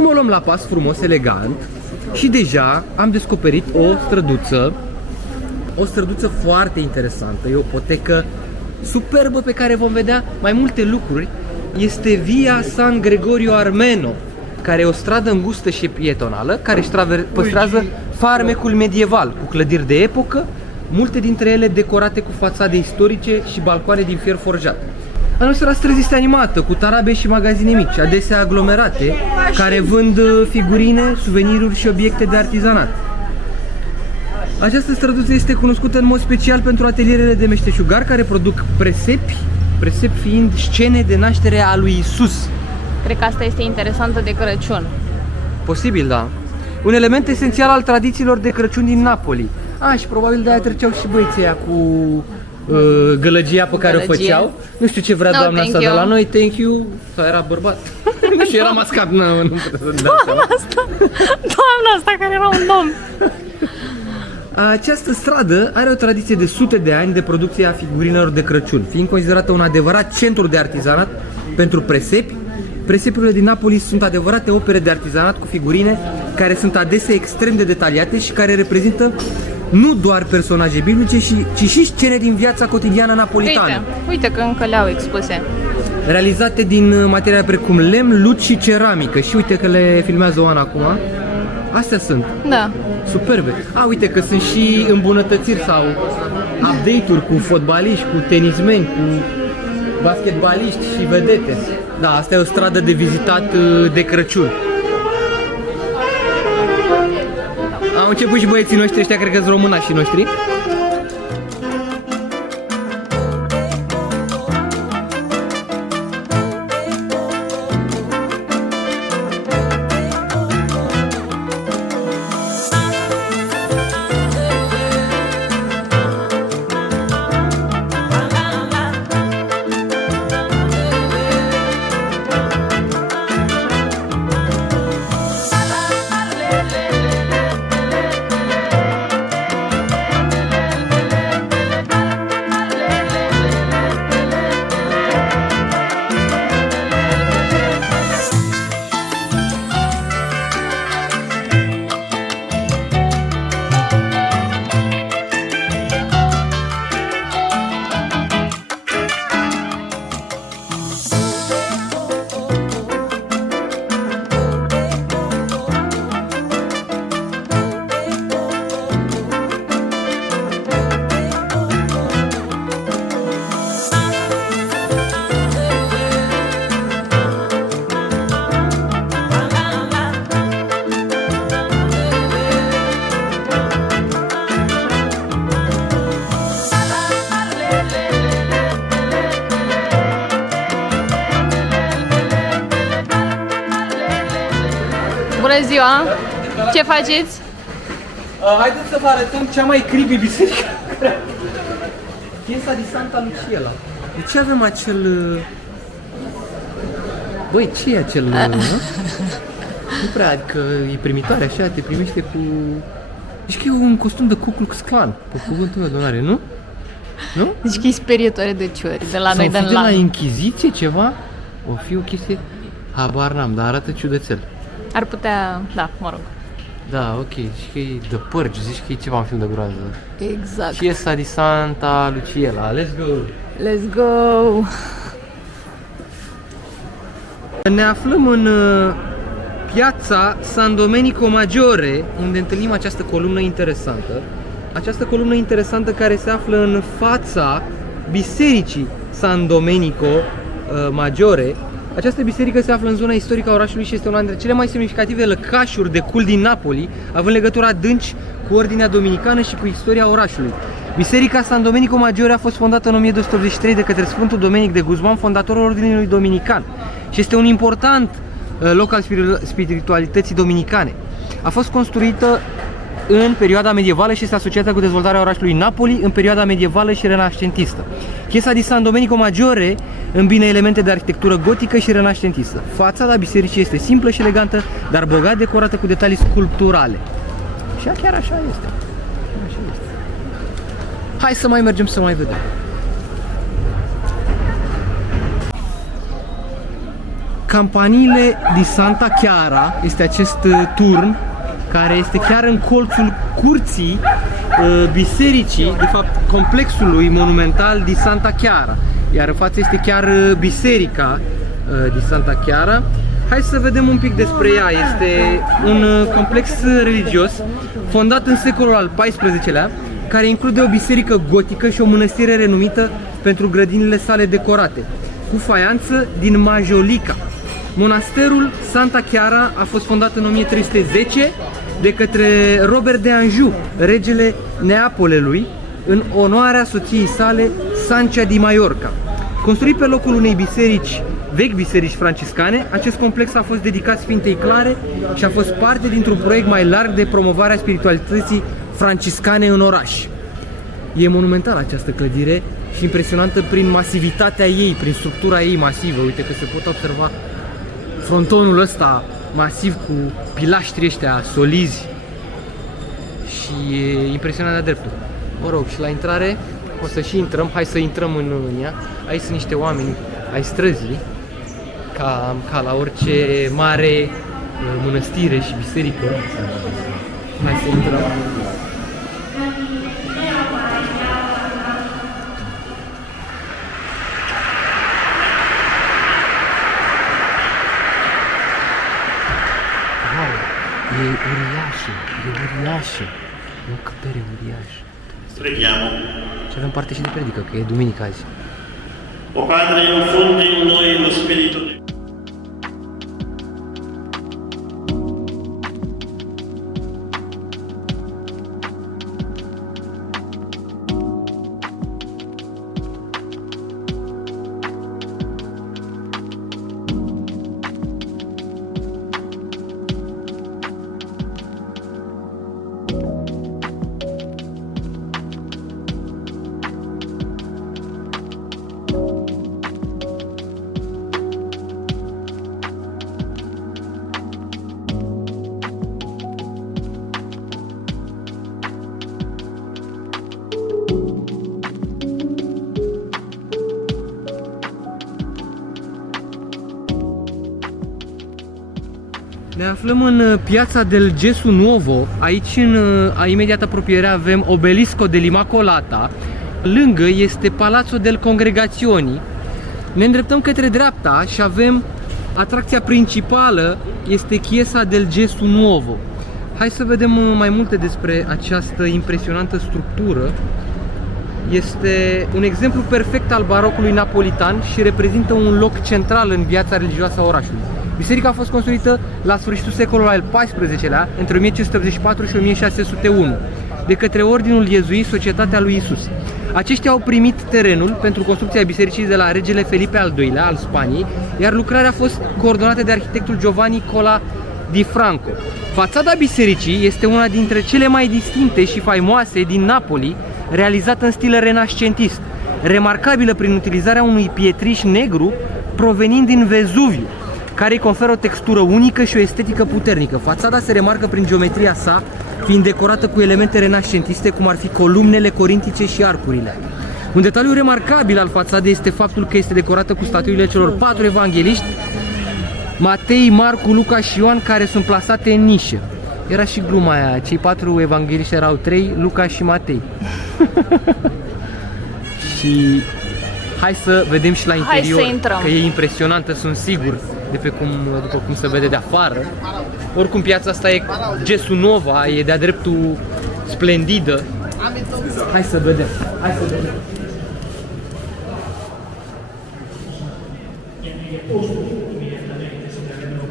Acum o luăm la pas frumos, elegant și deja am descoperit o străduță foarte interesantă, e o potecă superbă pe care vom vedea mai multe lucruri. Este Via San Gregorio Armeno, care e o stradă îngustă și pietonală, care își păstrează farmecul medieval, cu clădiri de epocă, multe dintre ele decorate cu fațade istorice și balcoane din fier forjat. A noastră străzi este animată, cu tarabe și magazine mici, adesea aglomerate, care vând figurine, suveniruri și obiecte de artizanat. Această străduță este cunoscută în mod special pentru atelierele de meșteșugar care produc presepi fiind scene de naștere a lui Isus. Cred că asta este interesantă de Crăciun. Posibil, da. Un element esențial al tradițiilor de Crăciun din Napoli. Și probabil de-aia treceau și băieții aia cu gălăgia pe care o făceau. Nu știu ce vrea doamna asta de la noi, thank you, sau era bărbat? Nu știu, era mascat, nu Doamna asta care era un domn. Această stradă are o tradiție de sute de ani de producție a figurinelor de Crăciun, fiind considerată un adevărat centru de artizanat pentru presepi. Presepurile din Napoli sunt adevărate opere de artizanat cu figurine care sunt adesea extrem de detaliate și care reprezintă nu doar personaje biblice, ci și scene din viața cotidiană napolitană. Uite că încă le-au expuse. Realizate din materiale precum lemn, lut și ceramică. Și uite că le filmează Oana acum. Astea sunt. Da. Superbe. Uite că sunt și îmbunătățiri sau update-uri cu fotbaliști, cu tenismeni, cu basketbaliști și vedete. Da, asta e o stradă de vizitat de Crăciun. Au început și băieții noștri ăștia, cred că sunt românașii noștri. Bună ziua! Ce faceți? Haideți să vă arătăm cea mai creepy biserică. Chiesa di Santa Luciela. De ce avem acel... Băi, ce e acel... Nu prea, adică e primitoare așa, te primește cu... Deci că e un costum de Ku Klux Klan, pe cuvântul meu de onoare, nu? Nu? Deci că e sperietoare de ciori, de la noi de la Inchiziție ceva? O fi o chestie... Habar n-am, dar arată ciudățel. Ar putea, da, mă rog. Da, ok, zici că e The Purge, zici că e ceva în film de groază. Exact. Chiesa di Santa Luciela, let's go! Let's go! Ne aflăm în piața San Domenico Maggiore, unde întâlnim această columnă interesantă. Această columnă interesantă care se află în fața bisericii San Domenico Maggiore. Această biserică se află în zona istorică a orașului și este una dintre cele mai semnificative lăcașuri de cult din Napoli, având legătura adânci cu ordinea dominicană și cu istoria orașului. Biserica San Domenico Maggiore a fost fondată în 1283 de către Sfântul Domenic de Guzman, fondatorul ordinului dominican, și este un important loc al spiritualității dominicane. A fost construită în perioada medievală și este asociată cu dezvoltarea orașului Napoli în perioada medievală și renascentistă. Chiesa di San Domenico Maggiore îmbină elemente de arhitectură gotică și renascentistă. Fațada bisericii este simplă și elegantă, dar bogat decorată cu detalii sculpturale. Și chiar așa este. Hai să mai mergem să mai vedem. Campanile di Santa Chiara este acest turn care este chiar în colțul curții bisericii, de fapt complexului monumental di Santa Chiara, iar în față este chiar biserica di Santa Chiara. Hai să vedem un pic despre ea. Este un complex religios fondat în secolul al XIV-lea, care include o biserică gotică și o mănăstire renumită pentru grădinile sale decorate, cu faianță din majolica. Monasterul Santa Chiara a fost fondat în 1310 de către Robert de Anjou, regele Neapolelui, în onoarea soției sale, Sancia di Maiorca. Construit pe locul unei vechi biserici franciscane, acest complex a fost dedicat Sfintei Clare și a fost parte dintr-un proiect mai larg de promovare a spiritualității franciscane în oraș. E monumentală această clădire și impresionantă prin masivitatea ei, prin structura ei masivă. Uite că se pot observa frontonul ăsta masiv cu pilaștri ăștia solizi și e impresionant de-a dreptul. Mă rog, și la intrare o să și intrăm, hai să intrăm în ea. Aici sunt niște oameni ai străzii, ca la orice mare mănăstire și biserică. Hai să intrăm. Wow, e uriașă, e o încăpere uriașă. Preghiamo. Și avem parte și de predică, că e duminică azi. O Padre, infondi in noi lo Spirito di Ne aflăm în piața del Gesù Nuovo. Aici, în imediată apropiere, avem Obelisco dell'Immacolata. Lângă este Palazzo del Congregazioni. Ne îndreptăm către dreapta și avem atracția principală, este Chiesa del Gesù Nuovo. Hai să vedem mai multe despre această impresionantă structură. Este un exemplu perfect al barocului napolitan și reprezintă un loc central în viața religioasă a orașului. Biserica a fost construită la sfârșitul secolului al XIV-lea, între 1584 și 1601, de către Ordinul Iezuit Societatea lui Isus. Aceștia au primit terenul pentru construcția bisericii de la regele Felipe al II-lea al Spaniei, iar lucrarea a fost coordonată de arhitectul Giovanni Cola di Franco. Fațada bisericii este una dintre cele mai distincte și faimoase din Napoli, realizată în stil renascentist, remarcabilă prin utilizarea unui pietriș negru provenind din Vezuviu, care îi conferă o textură unică și o estetică puternică. Fațada se remarcă prin geometria sa, fiind decorată cu elemente renascentiste, cum ar fi columnele corintice și arcurile. Un detaliu remarcabil al fațadei este faptul că este decorată cu statuile celor 4 evangeliști, Matei, Marcu, Luca și Ioan, care sunt plasate în nișă. Era și gluma aia, cei 4 evangeliști erau 3, Luca și Matei. Și hai să vedem și la interior, că e impresionantă, sunt sigur, după cum se vede de afară. Oricum piața asta e Gesù Nova, e de-a dreptul splendidă. Hai să vedem,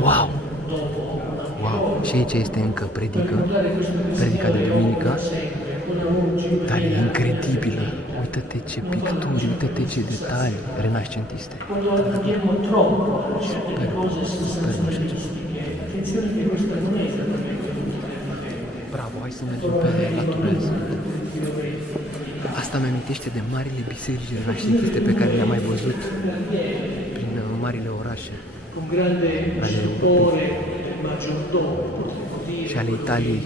Wow! Wow! Și aici este încă predica de duminică, dar e incredibilă. Uită-te ce picturi, uită-te ce detalii renascentiste. Bravo, hai să mergem pe laturez. Asta mi-amintește de marile biserici renascentiste pe care le-am mai văzut prin marile orașe ale Europei și ale Italiei.